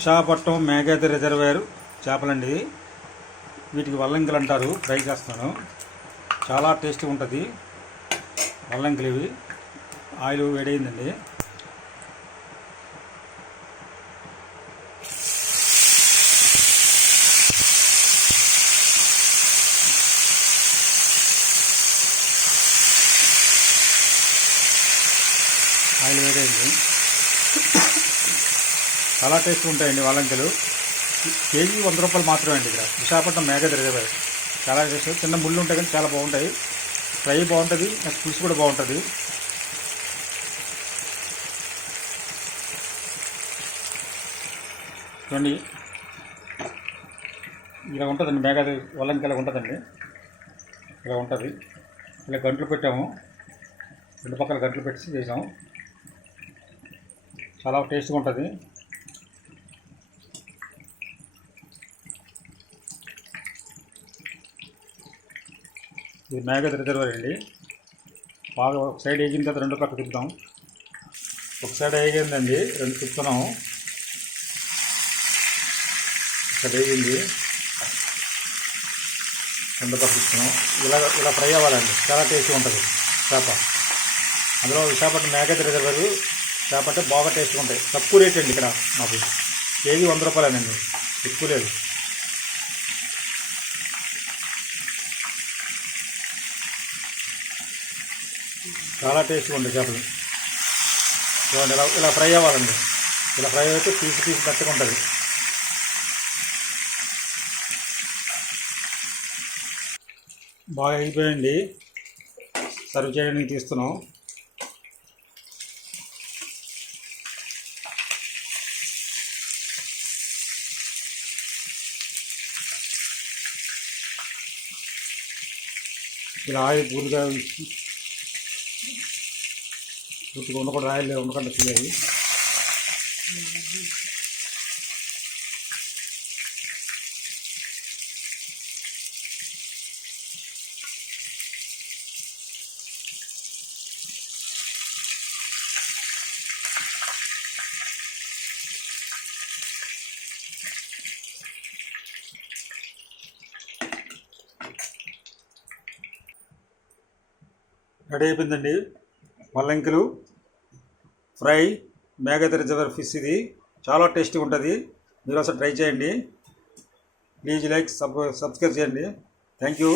Visakhapatnam Meghadri reservoir చేపలండి. వీటికి వల్లంకిలు అంటారు. Fry చేస్తాను, చాలా టేస్టీగా ఉంటుంది. వల్లంకిలు ఇవి. ఆయిల్ వేడైందండి. ఆయిల్ వేడైంది. చాలా టేస్ట్ ఉంటాయండి వల్లంకిలు. కేజీ 100 రూపాయలు మాత్రమే అండి. ఇక్కడ విశాఖపట్నం మేఘాద్రి రిజర్వాయర్ చాలా టేస్ట్. చిన్న ముళ్ళు ఉంటాయి కానీ చాలా బాగుంటాయి. ఫ్రై బాగుంటుంది, నెక్స్ట్ పులుసు కూడా బాగుంటుంది. చూడండి, ఇలా ఉంటుందండి మేఘాద్రి వల్లంకి. ఇలా ఉంటుందండి, ఇలా ఉంటుంది. ఇలా గంటలు పెట్టాము, 2 పక్కల గంటలు పెట్టి చేసాము. చాలా టేస్ట్గా ఉంటుంది. ఇది మేఘాద్రి రిజర్వాయర్ అండి. బాగా ఒక సైడ్ వేగిన తర్వాత 2 పక్కలు తిప్పుతాం. ఒక సైడ్ వేగిందండి, 2 తిప్పుతున్నాము. ఇక్కడ వేగింది, 2 పక్కలు తిప్పుతున్నాం. ఇలా ఫ్రై అవ్వాలండి. చాలా టేస్ట్గా ఉంటుంది చేప. అందులో విశాఖపట్నం మేఘాద్రి రిజర్వాయర్ చేప అంటే బాగా టేస్ట్గా ఉంటాయి. తక్కువ రేట్ అండి ఇక్కడ మాకు. కేజీ 100 రూపాయలేనండి, ఎక్కువ లేదు. చాలా టేస్ట్గా ఉంటాయి చేపలు. చూడండి, ఇలా ఫ్రై అవ్వాలండి. ఇలా ఫ్రై అయితే పీసు మెత్తగా ఉంటుంది. బాగా అయిపోయింది. సర్వ్ చేయడానికి తీస్తున్నాం. ఇలా ఆయిల్ పూర్తిగా ఉండకుండా ఆయిల్ ఉండకుండా చేయాలి. రెడీ అయిపోయిందండి వల్లంకిలు ఫ్రై మేఘాద్రి రిజర్వాయర్ ఫిష్. ఇది చాలా టేస్టీగా ఉంటుంది. మీరు అసలు ట్రై చేయండి. ప్లీజ్ లైక్, సబ్స్క్రైబ్ చేయండి. Thank you.